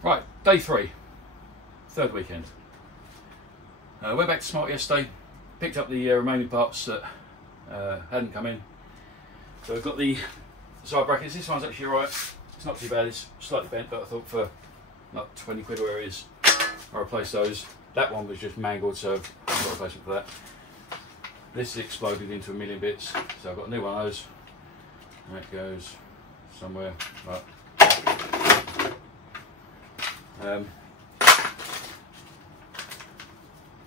Right, day 3, third weekend. Went back to Smart yesterday, picked up the remaining parts that hadn't come in. So we've got the side brackets. This one's actually alright. It's not too bad. It's slightly bent, but I thought for like 20 quid where it is, I replaced those. That one was just mangled, so I've got a replacement for that. This is exploded into a million bits, so I've got a new one of those. And that goes somewhere like.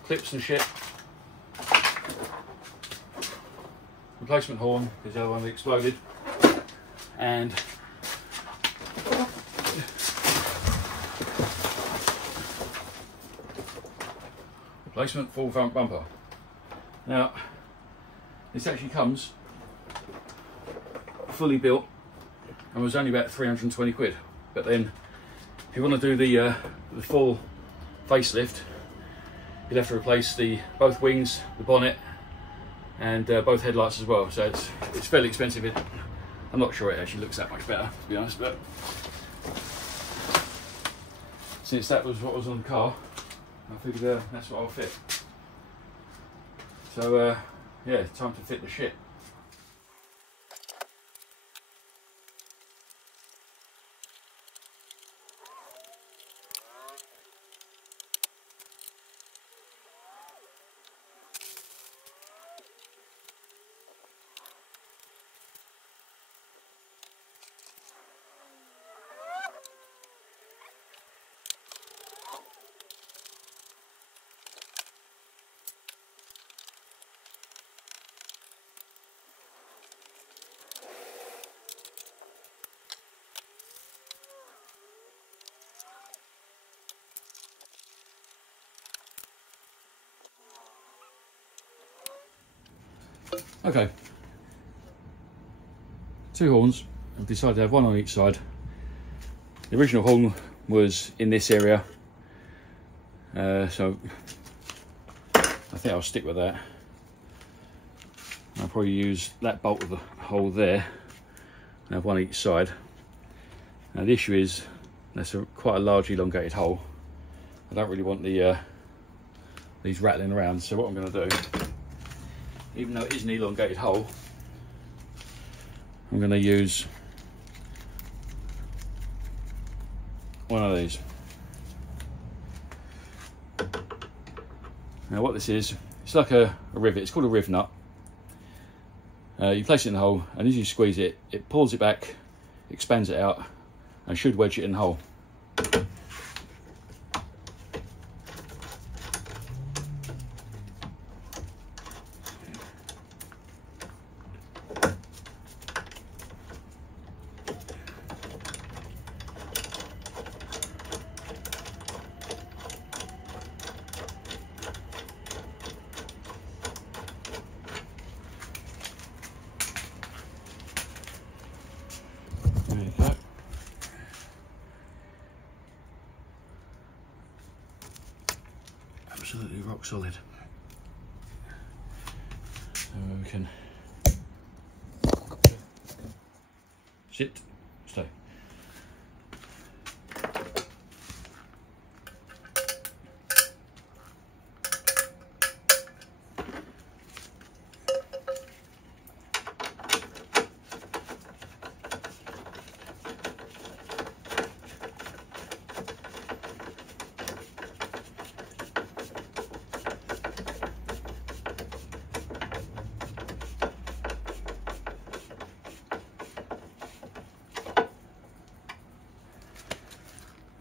Clips and shit. Replacement horn, because the other one exploded. And replacement full front bumper. Now, this actually comes fully built and was only about 320 quid. But then, if you want to do the full facelift, you'd have to replace both wings, the bonnet, and both headlights as well. So it's fairly expensive. I'm not sure it actually looks that much better, to be honest. But since that was what was on the car, I figured that's what I'll fit. So yeah, time to fit the shit. Okay, 2 horns. I've decided to have one on each side. The original horn was in this area, so I think I'll stick with that. I'll probably use that bolt with the hole there and have one each side. Now the issue is that's quite a large elongated hole. I don't really want these rattling around, so what I'm going to do, even though it is an elongated hole, I'm going to use one of these. Now what this is, it's like a rivet. It's called a riv nut. You place it in the hole, and as you squeeze it, it pulls it back, expands it out, and should wedge it in the hole. There you go. Absolutely rock solid. So we can sit, stay.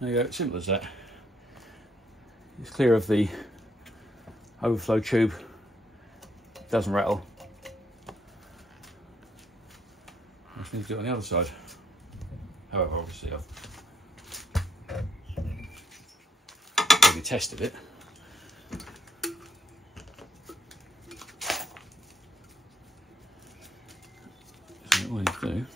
There you go, simple as that. It's clear of the overflow tube, it doesn't rattle. I just need to do it on the other side. However, obviously I've already tested it. So all you do,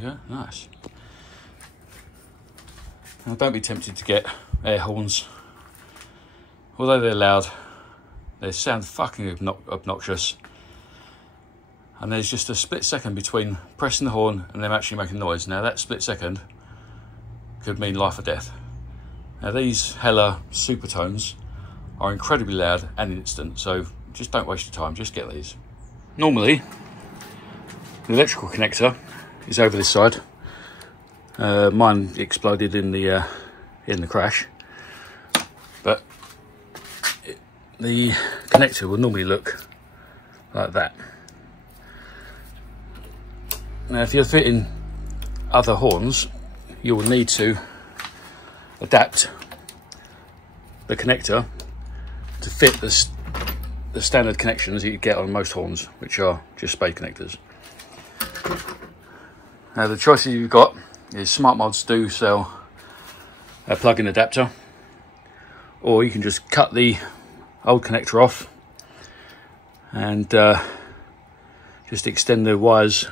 you go, nice. Now don't be tempted to get air horns. Although they're loud, they sound fucking obnoxious. And there's just a split second between pressing the horn and them actually making noise. Now that split second could mean life or death. Now these Hella Supertones are incredibly loud and instant, so just don't waste your time, just get these. Normally, the electrical connector is over this side. Mine exploded in the crash, but the connector will normally look like that. Now, if you're fitting other horns, you will need to adapt the connector to fit the standard connections that you get on most horns, which are just spade connectors. Now, the choices you've got is Smart Mods do sell a plug-in adapter, or you can just cut the old connector off and just extend the wires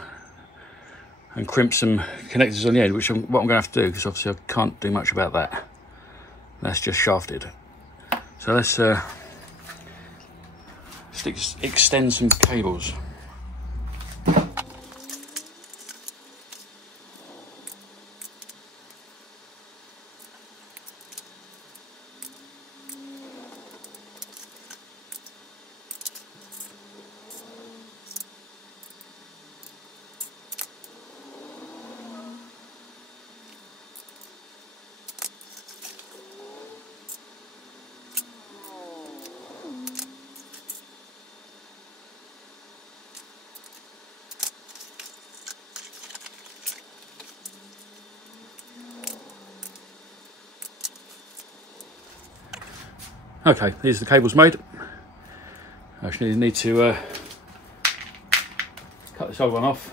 and crimp some connectors on the end, which what I'm going to have to do, because obviously I can't do much about that. That's just shafted. So let's extend some cables. Okay, these are the cables made. I actually need to cut this old one off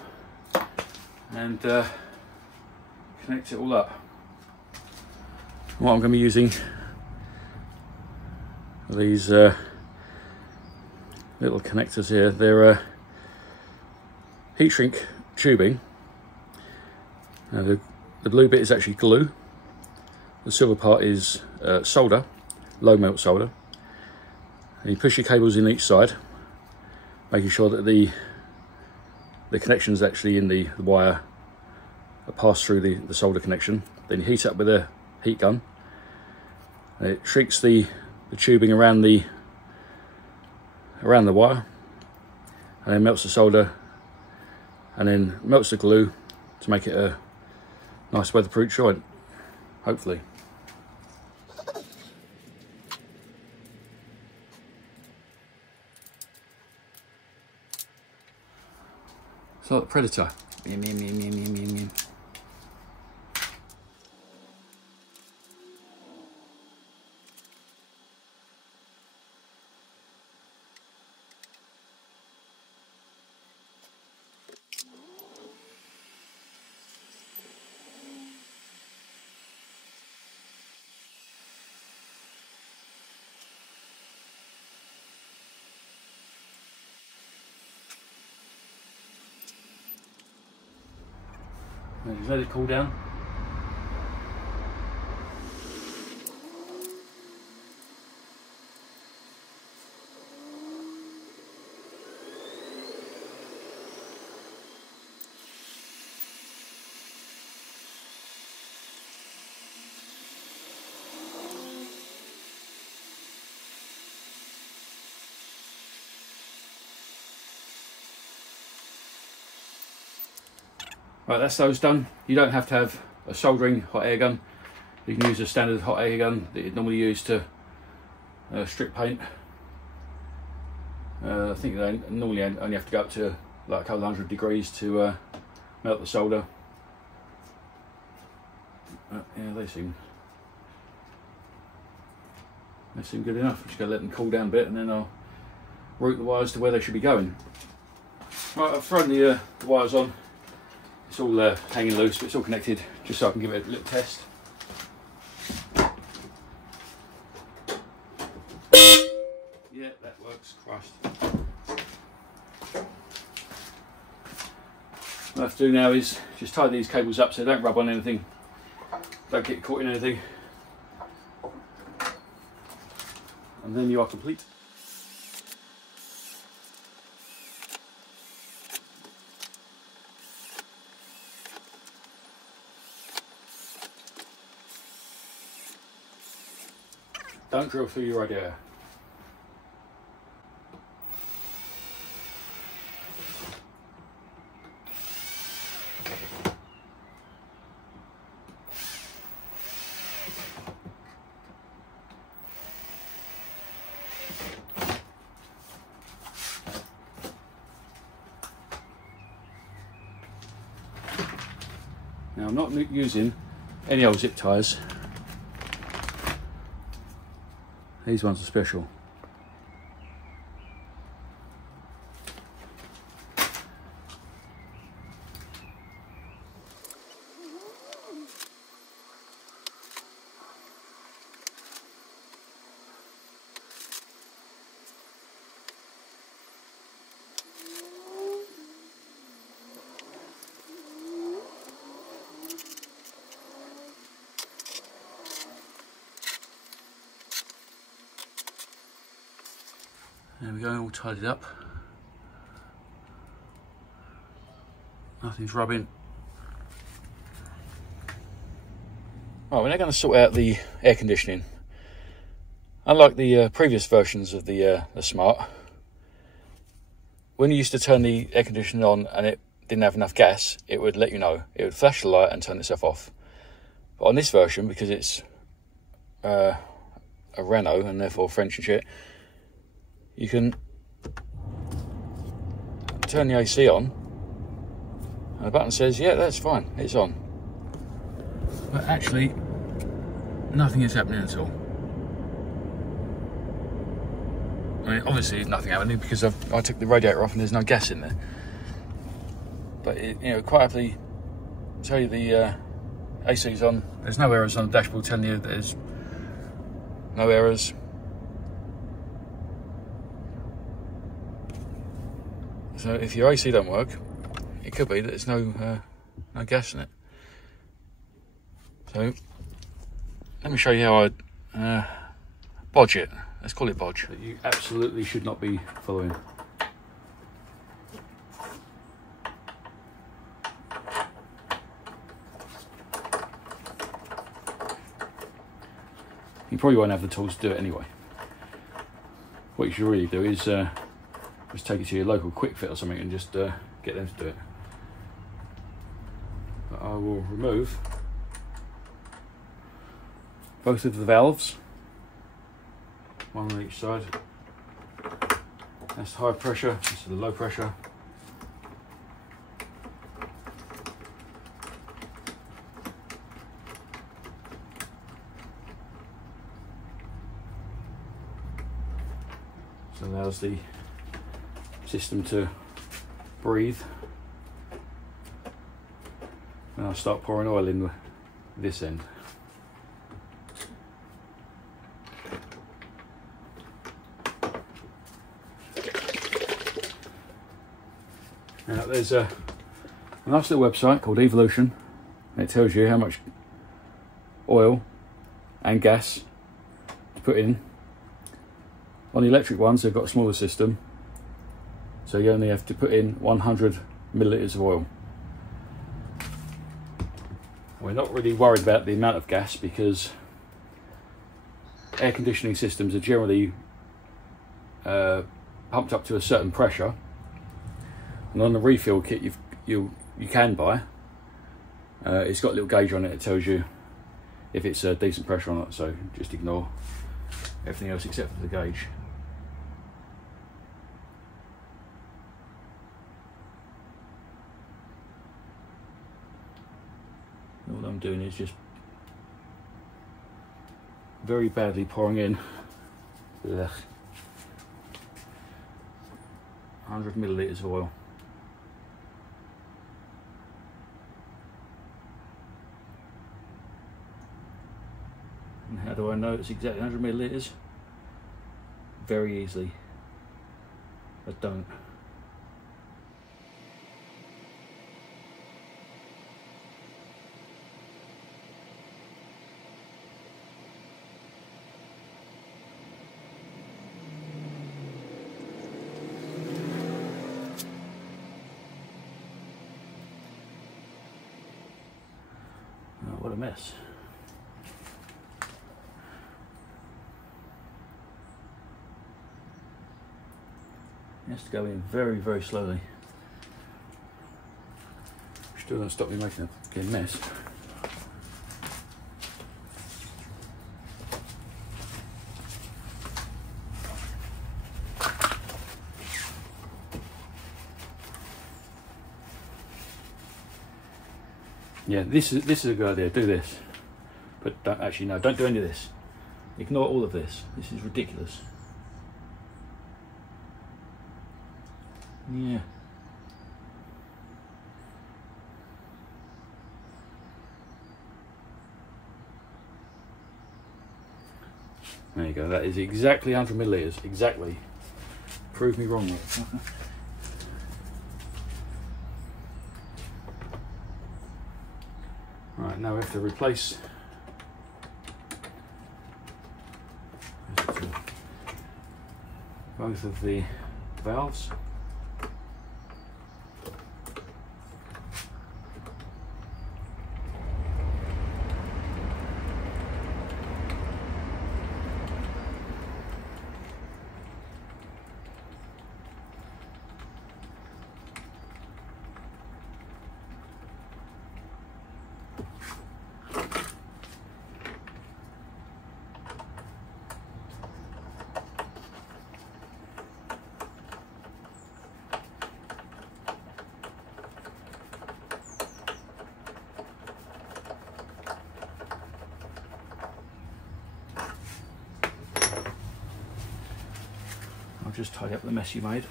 and connect it all up. What I'm going to be using are these little connectors here. They're heat shrink tubing. Now the blue bit is actually glue. The silver part is solder. Low melt solder, and you push your cables in each side, making sure that the connections actually in the wire are passed through the solder connection. Then you heat up with a heat gun, and it shrinks the tubing around the wire, and then melts the solder, and then melts the glue to make it a nice weatherproof joint, hopefully. It's like the Predator. Meow, meow, meow, meow, meow, meow, meow. Now just let it cool down. Right, that's those done. You don't have to have a soldering hot air gun. You can use a standard hot air gun that you'd normally use to strip paint. I think they normally only have to go up to like a couple of 100 degrees to melt the solder. Yeah, they seem good enough. I'm just going to let them cool down a bit, and then I'll route the wires to where they should be going. Right, I've thrown the wires on. It's all hanging loose, but it's all connected, just so I can give it a little test. Yeah, that works. Christ. I have to do now is just tie these cables up so they don't rub on anything, don't get caught in anything, and then you are complete. Don't drill through your radiator. Now I'm not using any old zip ties. These ones are special. There we go, all tidied up. Nothing's rubbing. Right, we're now going to sort out the air conditioning. Unlike the previous versions of the Smart, when you used to turn the air conditioning on and it didn't have enough gas, it would let you know. It would flash the light and turn itself off. But on this version, because it's a Renault and therefore French and shit, you can turn the AC on and the button says, yeah, that's fine, it's on. But actually, nothing is happening at all. I mean, obviously there's nothing happening because I took the radiator off and there's no gas in there. But it, you know, quite happily tell you the AC's on. There's no errors on the dashboard telling you there's no errors. So if your AC don't work, it could be that there's no gas in it. So let me show you how I bodge it. Let's call it bodge. That you absolutely should not be following. You probably won't have the tools to do it anyway. What you should really do is just take it to your local Quick Fit or something and just get them to do it. But I will remove both of the valves, one on each side. That's the high pressure, this is the low pressure. This allows the system to breathe. And I'll start pouring oil in this end. Now there's a nice little website called Evolution, and it tells you how much oil and gas to put in. On the electric ones, they've got a smaller system, so you only have to put in 100 millilitres of oil. We're not really worried about the amount of gas because air conditioning systems are generally pumped up to a certain pressure, and on the refill kit you can buy, it's got a little gauge on it that tells you if it's a decent pressure or not, so just ignore everything else except for the gauge. All I'm doing is just very badly pouring in 100 millilitres of oil. And how do I know it's exactly 100 millilitres? Very easily. I don't. a mess. It has to go in very, very slowly. Still don't stop me making a mess. Yeah, this is a good idea. Do this, but don't actually no. Don't do any of this. Ignore all of this. This is ridiculous. Yeah. There you go. That is exactly 100 millilitres. Exactly. Prove me wrong. Right, now we have to replace both of the valves. I'll just tidy up the mess you made.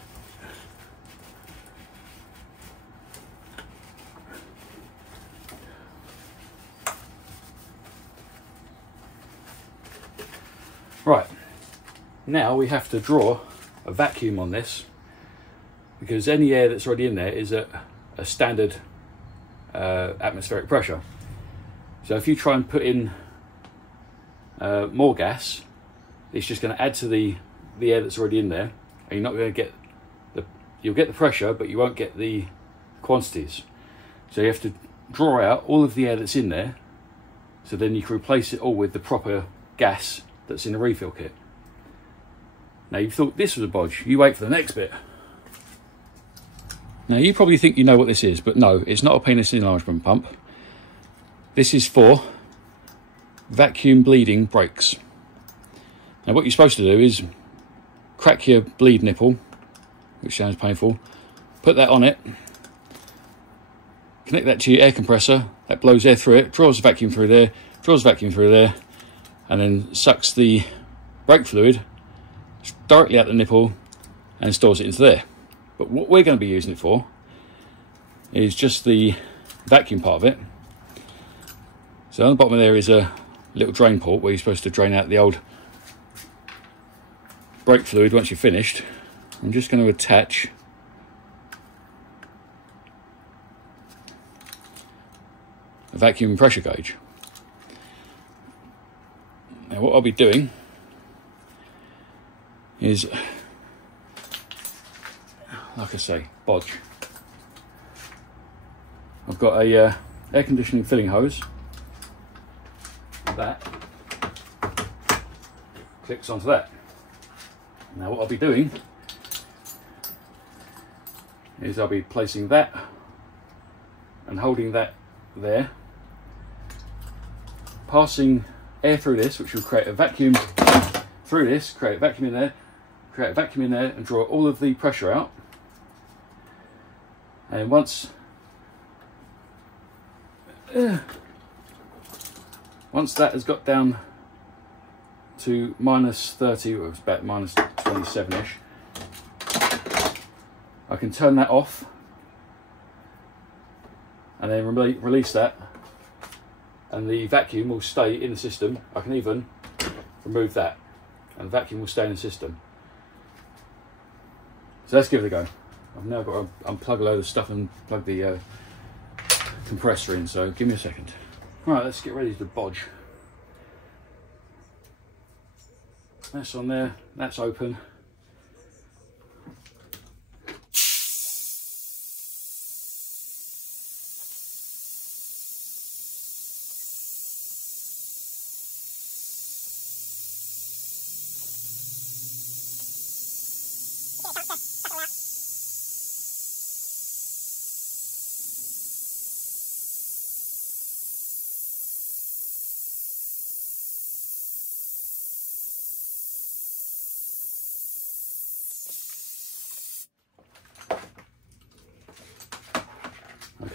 Right, now we have to draw a vacuum on this, because any air that's already in there is at a standard atmospheric pressure. So if you try and put in more gas, it's just going to add to the air that's already in there, and you're not going to get you'll get the pressure, but you won't get the quantities. So you have to draw out all of the air that's in there, so then you can replace it all with the proper gas that's in the refill kit. Now you thought this was a bodge, you wait for the next bit. Now you probably think you know what this is, but no, it's not a penis enlargement pump. This is for vacuum bleeding brakes. Now what you're supposed to do is crack your bleed nipple, which sounds painful, put that on it, connect that to your air compressor, that blows air through it, draws the vacuum through there, draws the vacuum through there, and then sucks the brake fluid directly out the nipple and stores it into there. But what we're going to be using it for is just the vacuum part of it. So on the bottom of there is a little drain port where you're supposed to drain out the old brake fluid once you're finished. I'm just going to attach a vacuum pressure gauge. Now what I'll be doing is, like I say, bodge. I've got a air conditioning filling hose. That clicks onto that. Now what I'll be doing is I'll be placing that and holding that there, passing air through this, which will create a vacuum through this, create a vacuum in there, create a vacuum in there, and draw all of the pressure out. And once that has got down to -30, or it's about -27-ish, I can turn that off and then release that, and the vacuum will stay in the system. I can even remove that and the vacuum will stay in the system. So let's give it a go. I've now got to unplug a load of stuff and plug the compressor in, so give me a second. Right, let's get ready to bodge. That's on there, that's open.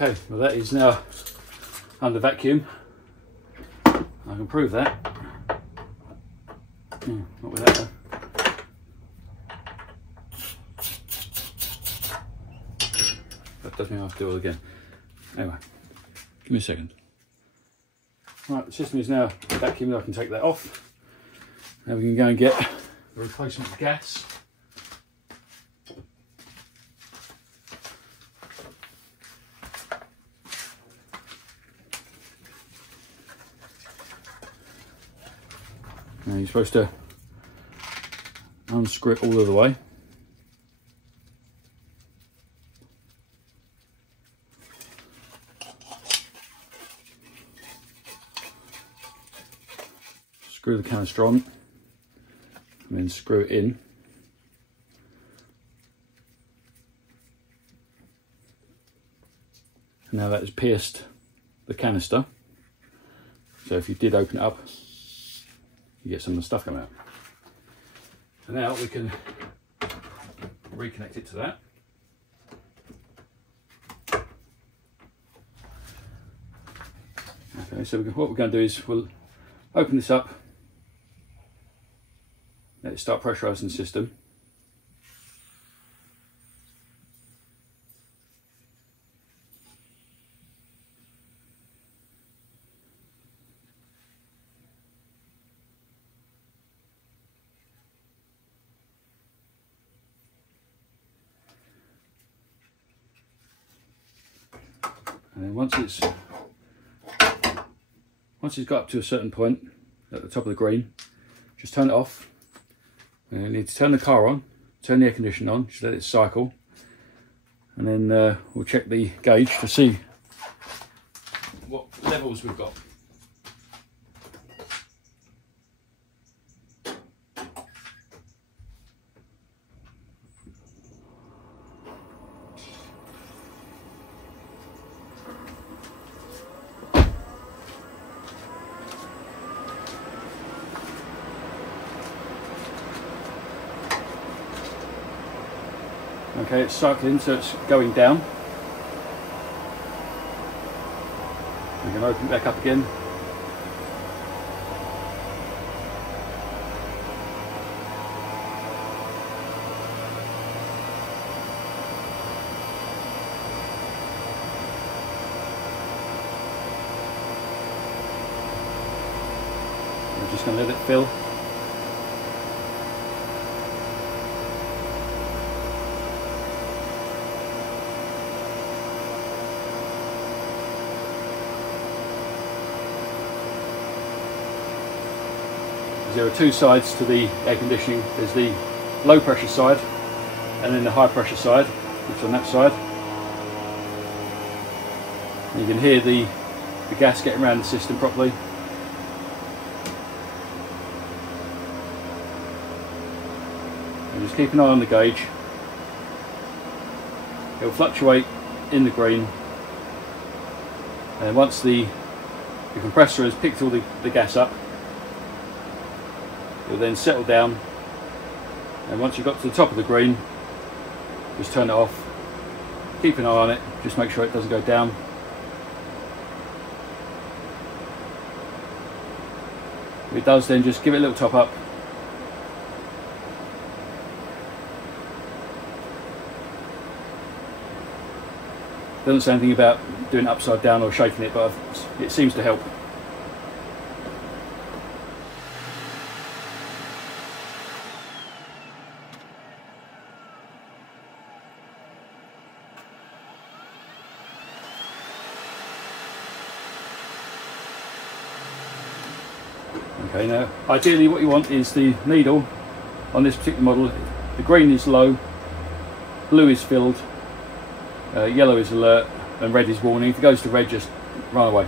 Okay, well that is now under vacuum. I can prove that. Not with that though. That does mean I have to do it all again. Anyway, give me a second. Right, the system is now vacuumed. I can take that off. Now we can go and get the replacement gas. Now you're supposed to unscrew it all of the way. Screw the canister on and then screw it in. And now that has pierced the canister. So if you did open it up, you get some of the stuff coming out. And now we can reconnect it to that. Okay, so what we're going to do is we'll open this up, let it start pressurising the system. And then once it's got up to a certain point at the top of the green, just turn it off. And you need to turn the car on, turn the air conditioning on, just let it cycle, and then we'll check the gauge to see what levels we've got. Okay, it's cycling, so it's going down. We can open it back up again. We're just going to let it fill. There are two sides to the air conditioning. There's the low pressure side and then the high pressure side, which is on that side. And you can hear the gas getting around the system properly. And just keep an eye on the gauge. It will fluctuate in the green, and once the compressor has picked all the gas up, it will then settle down, and once you've got to the top of the green, just turn it off. Keep an eye on it, just make sure it doesn't go down. If it does, then just give it a little top up. Doesn't say anything about doing it upside down or shaking it, but it seems to help. Okay, now ideally what you want is the needle on this particular model. The green is low, blue is filled, yellow is alert, and red is warning. If it goes to red, just run away.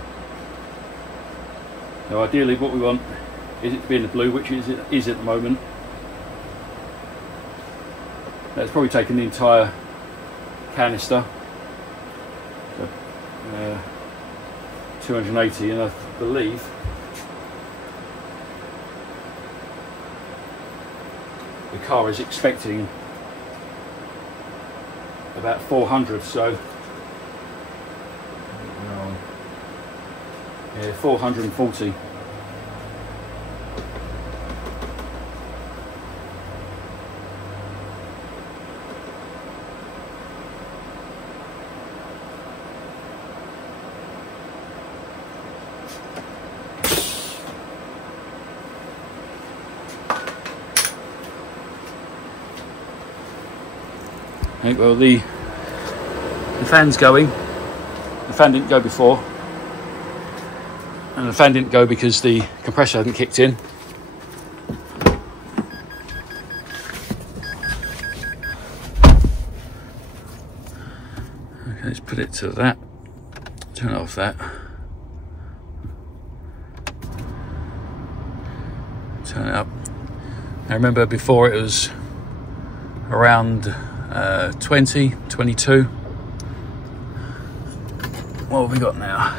So ideally what we want is it to be in the blue, which it is at the moment. That's probably taken the entire canister, so, 280, and I believe the car is expecting about 400, so Yeah, 440. Okay, well the fan's going. The fan didn't go before, and the fan didn't go because the compressor hadn't kicked in. Okay, let's put it to that. Turn off that. Turn it up. Now remember, before it was around 20, 22. What have we got now?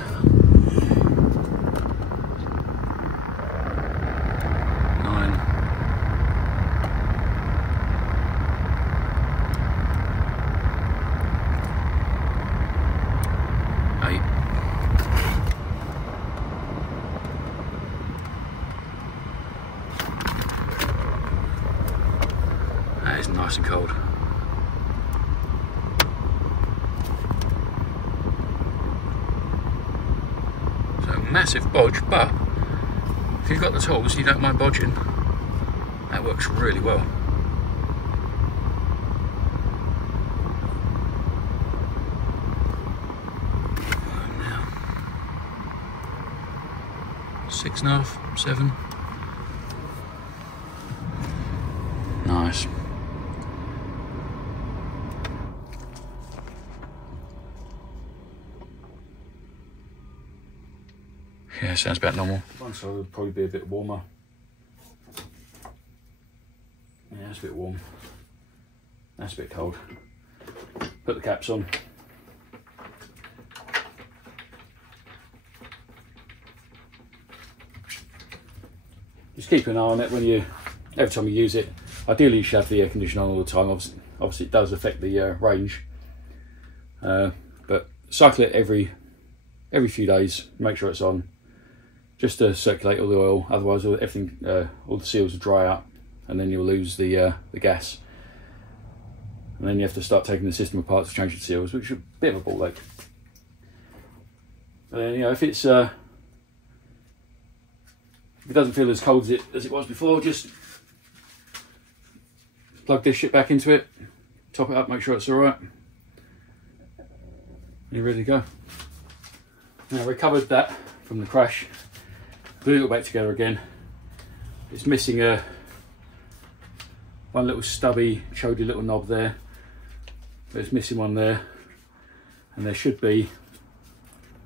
9. 8. That is nice and cold. Massive bodge, but if you've got the tools, you don't mind bodging. That works really well. Now, 6.5, 7. Nice. Yeah, sounds about normal. One side would probably be a bit warmer. Yeah, that's a bit warm. That's a bit cold. Put the caps on. Just keep an eye on it when every time you use it. Ideally you should have the air conditioner on all the time. Obviously it does affect the range. But cycle it every few days, make sure it's on. Just to circulate all the oil, otherwise everything, all the seals will dry out, and then you'll lose the gas. And then you have to start taking the system apart to change the seals, which is a bit of a ball ache. But then, you know, if it doesn't feel as cold as it was before, just plug this shit back into it, top it up, make sure it's all right. You're ready to go. Now, recovered that from the crash. Glue it back together again. It's missing one little stubby, chody little knob there. But it's missing one there, and there should be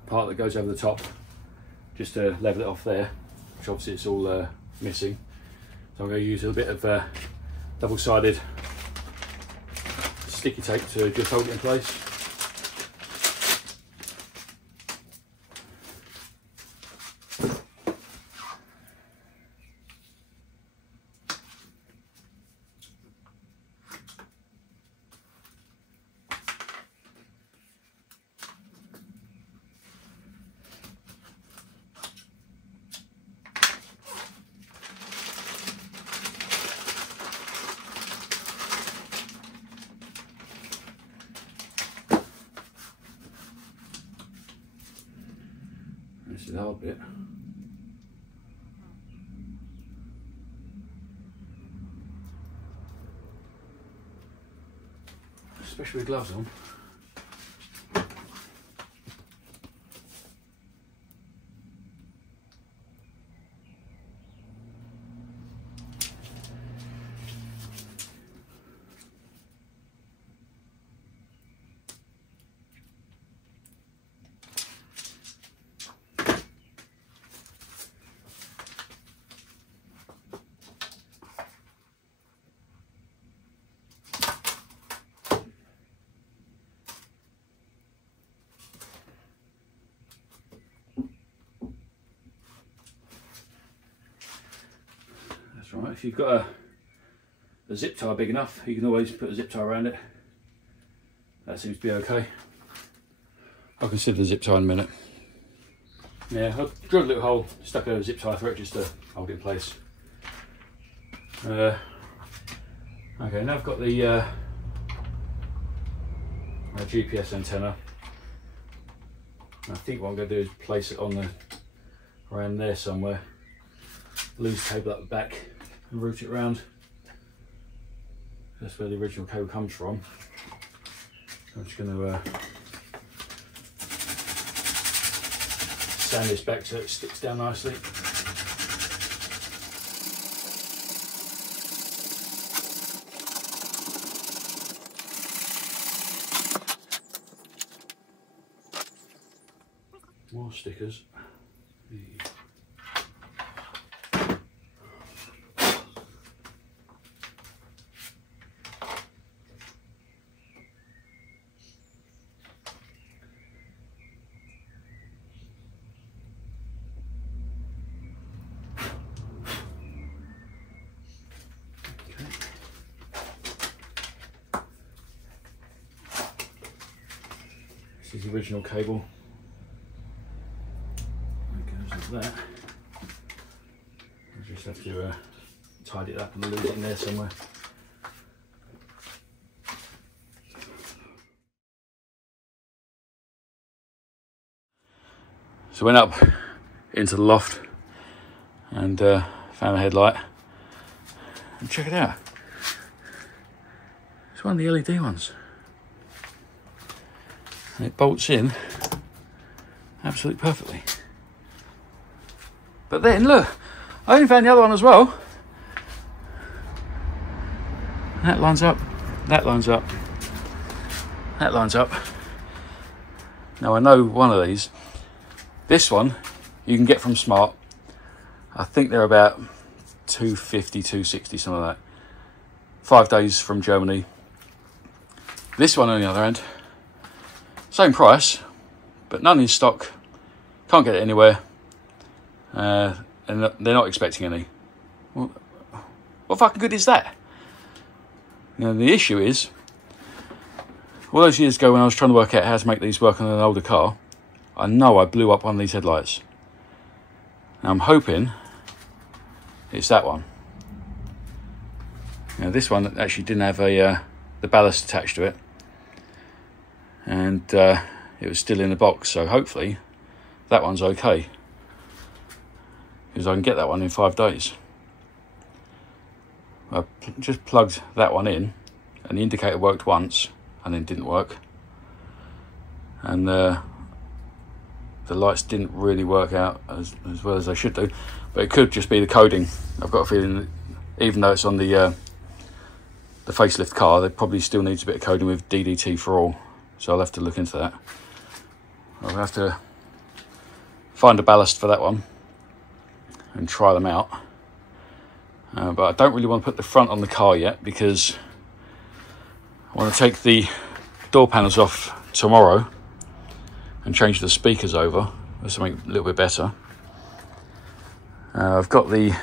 a part that goes over the top, just to level it off there. Which obviously it's all missing. So I'm going to use a bit of double-sided sticky tape to just hold it in place. This is the hard bit. Especially with gloves on. Right, if you've got a zip tie big enough, you can always put a zip tie around it. That seems to be okay. I'll consider the zip tie in a minute. Yeah, I've drilled a little hole, stuck a zip tie through it just to hold it in place. Okay, now I've got the GPS antenna. I think what I'm going to do is place it on the around there somewhere, loose cable up the back and route it around. That's where the original cable comes from. I'm just going to sand this back so it sticks down nicely. More stickers. This is the original cable. That I just have to tidy it up and lose it in there somewhere. So went up into the loft and found a headlight, and check it out, it's one of the LED ones and it bolts in absolutely perfectly. But then look, I only found the other one as well. That lines up, that lines up, that lines up. Now I know one of these. This one you can get from Smart. I think they're about 250, 260, something like that. 5 days from Germany. This one on the other hand, same price, but none in stock. Can't get it anywhere. And they're not expecting any. Well, what fucking good is that? Now the issue is, all those years ago when I was trying to work out how to make these work on an older car, I know I blew up one of these headlights. Now I'm hoping it's that one. Now this one actually didn't have a the ballast attached to it, and it was still in the box, so hopefully that one's okay, because I can get that one in 5 days. I just plugged that one in and the indicator worked once and then didn't work, and the lights didn't really work out as well as they should do, but it could just be the coding. I've got a feeling that even though it's on the facelift car, there probably still needs a bit of coding with DDT for all, so I'll have to look into that. I'll have to find a ballast for that one and try them out. But I don't really want to put the front on the car yet, because I want to take the door panels off tomorrow and change the speakers over for something a little bit better. I've got a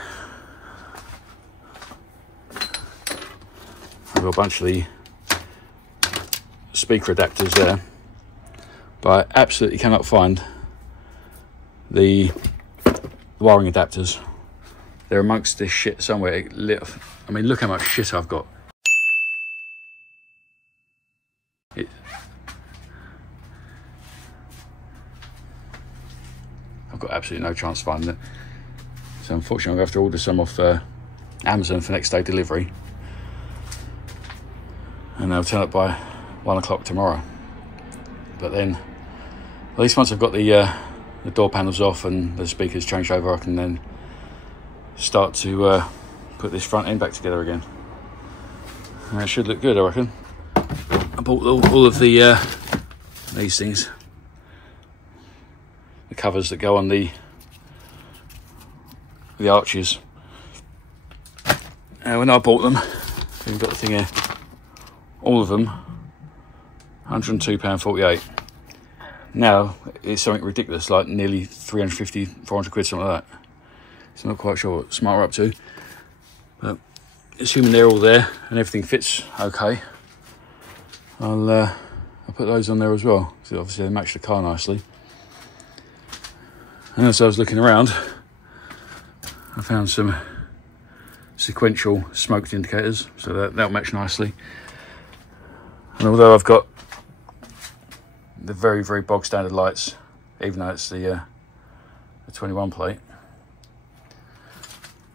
bunch of the speaker adapters there, but I absolutely cannot find the wiring adapters. They're amongst this shit somewhere. I mean, look how much shit I've got. I've got absolutely no chance of finding it. So unfortunately, I'm going to have to order some off Amazon for next day delivery. And they'll turn up by 1 o'clock tomorrow. But then, at least once I've got the door panels off and the speakers changed over, I can then start to put this front end back together again. And it should look good, I reckon. I bought all of the these things, the covers that go on the arches. When I bought them, we've got the thing here, all of them £102.48. Now it's something ridiculous, like nearly 350, 400 quid, something like that. So I'm not quite sure what Smart are up to, but assuming they're all there and everything fits okay, I'll put those on there as well, because obviously they match the car nicely. And as I was looking around, I found some sequential smoked indicators, so that'll match nicely. And although I've got the very, very bog standard lights, even though it's the 21 plate,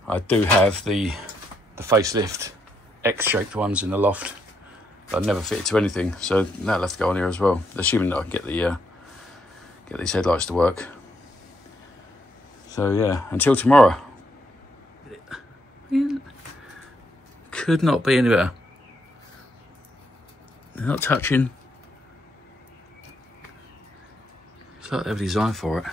I do have the facelift X-shaped ones in the loft. I'd never fit it to anything, so that'll have to go on here as well, assuming that I can get these headlights to work. So yeah, until tomorrow. Could not be any better. They're not touching. It's like they're designed for it.